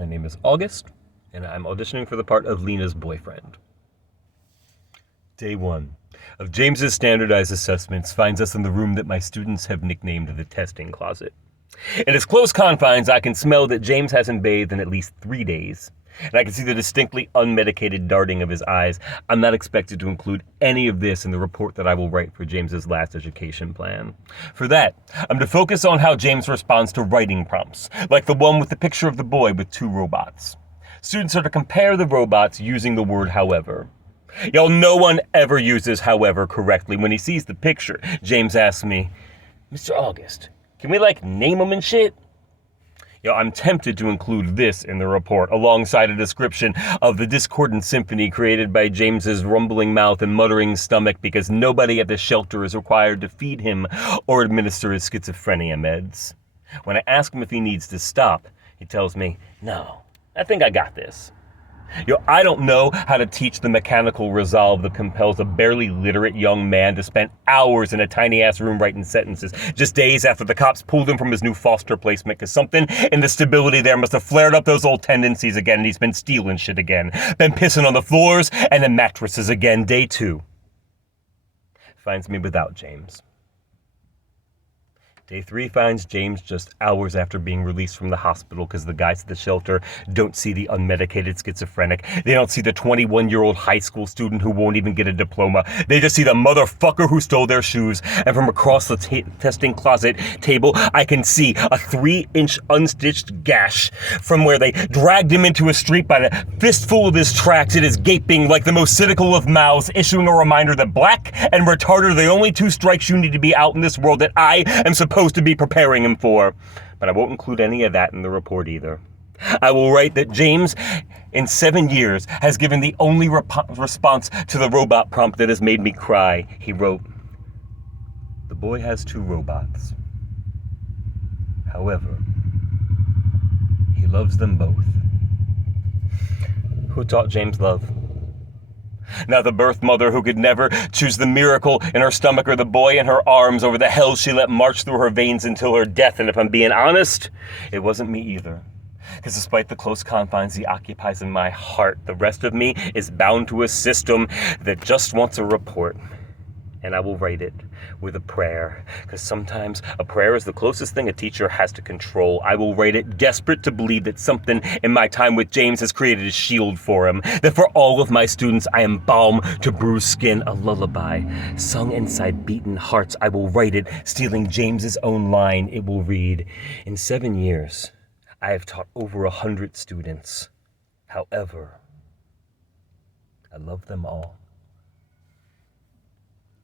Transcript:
My name is August, and I'm auditioning for the part of Lena's boyfriend. Day 1 of James's standardized assessments finds us in the room that my students have nicknamed the testing closet. In its close confines, I can smell that James hasn't bathed in at least 3 days, and I can see the distinctly unmedicated darting of his eyes. I'm not expected to include any of this in the report that I will write for James's last education plan. For that, I'm to focus on how James responds to writing prompts, like the one with the picture of the boy with 2 robots. Students are to compare the robots using the word however. Y'all, no one ever uses however correctly. When he sees the picture, James asks me, "Mr. August, can we name them and shit?" I'm tempted to include this in the report, alongside a description of the discordant symphony created by James's rumbling mouth and muttering stomach because nobody at the shelter is required to feed him or administer his schizophrenia meds. When I ask him if he needs to stop, he tells me, "No, I think I got this." I don't know how to teach the mechanical resolve that compels a barely literate young man to spend hours in a tiny-ass room writing sentences just days after the cops pulled him from his new foster placement because something in the stability there must have flared up those old tendencies again, and he's been stealing shit again. Been pissing on the floors and the mattresses again. Day 2 finds me without James. Day 3 finds James just hours after being released from the hospital because the guys at the shelter don't see the unmedicated schizophrenic. They don't see the 21-year-old high school student who won't even get a diploma. They just see the motherfucker who stole their shoes. And from across the testing closet table, I can see a 3-inch unstitched gash from where they dragged him into a street by the fistful of his tracks. It is gaping like the most cynical of mouths, issuing a reminder that black and retarded are the only 2 strikes you need to be out in this world that I am supposed to be preparing him for. But I won't include any of that in the report either. I will write that James, in 7 years, has given the only response to the robot prompt that has made me cry. He wrote, "The boy has 2 robots. However, he loves them both." Who taught James love? Now the birth mother who could never choose the miracle in her stomach or the boy in her arms over the hell she let march through her veins until her death. And if I'm being honest, it wasn't me either. Because despite the close confines he occupies in my heart, the rest of me is bound to a system that just wants a report. And I will write it with a prayer, because sometimes a prayer is the closest thing a teacher has to control. I will write it desperate to believe that something in my time with James has created a shield for him, that for all of my students I am balm to bruised skin, a lullaby sung inside beaten hearts. I will write it, stealing James's own line. It will read, "In 7 years, I have taught over 100 students. However, I love them all."